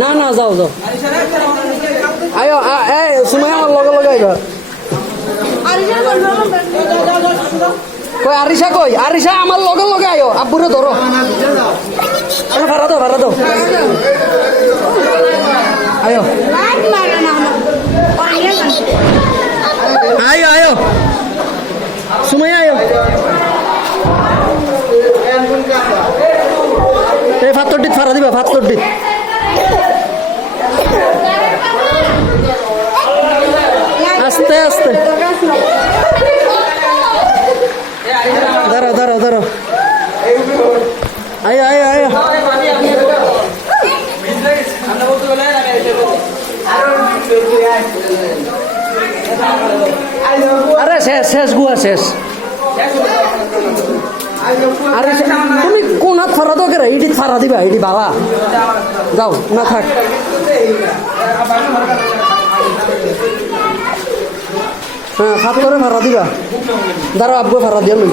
না না যাও যাও আয়ো সময় আমার লগে লগে আইবা কই আরিশা কই আরিশা আমার লগে লগে আয়ো আব্বুরে ধরো ভাড়া দাও আয়ো আয়ো আয়ো সময় আয়ো এই ফাত্তরটিত ফাড়া দিবা ফাত্তরটিত আস্তে আস্তে ধরো আয়ো আরে শেষ গুয়া শেষ আরে তুমি কোন হাত ফাড়া দাও কেরা ইডিত ফাড়া দিবা ইডি বালা যাও না থাক হ্যাঁ হাত করে ফাড়া দিবা দাঁড়াও আব্বু ফাড়া দিয়া লই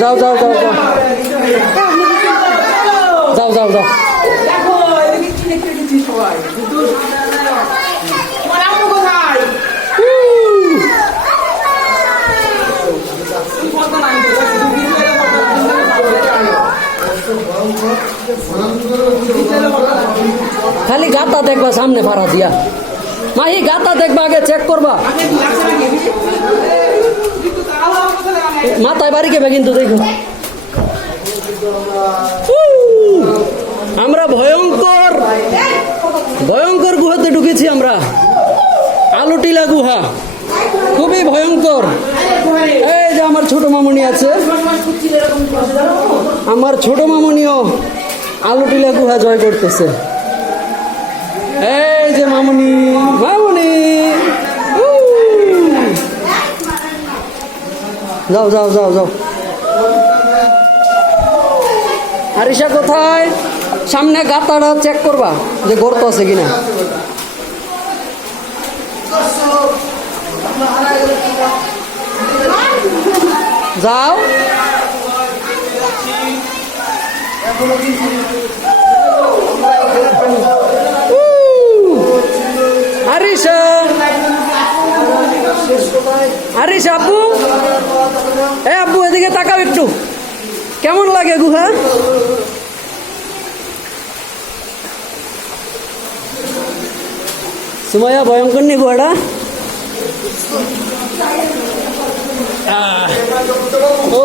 যাও খালি গাতা দেখবা সামনে ফাড়া দিয়া মাহি গাতা দেখবা আগে চেক করবা মাথায় বাড়ি কেবে কিন্তু দেখো আমরা ভয়ঙ্কর গুহাতে ঢুকেছি আমরা আলুটিলা গুহা খুবই ভয়ঙ্কর এই যে আমার ছোট মামুনি আছে আমার ছোট মামুনিও আলুটিলা গুহা জয় করতেছে এই যে মামুনি যাও আরিশা কোথায় সামনে গাতাটা চেক করবা যে গর্ত আছে কিনা যাও আরিশা আব্বু এদিকে তাকাও একটু কেমন লাগে গুহা সুমাইয়া ভয়ঙ্কর নি গুহাটা ও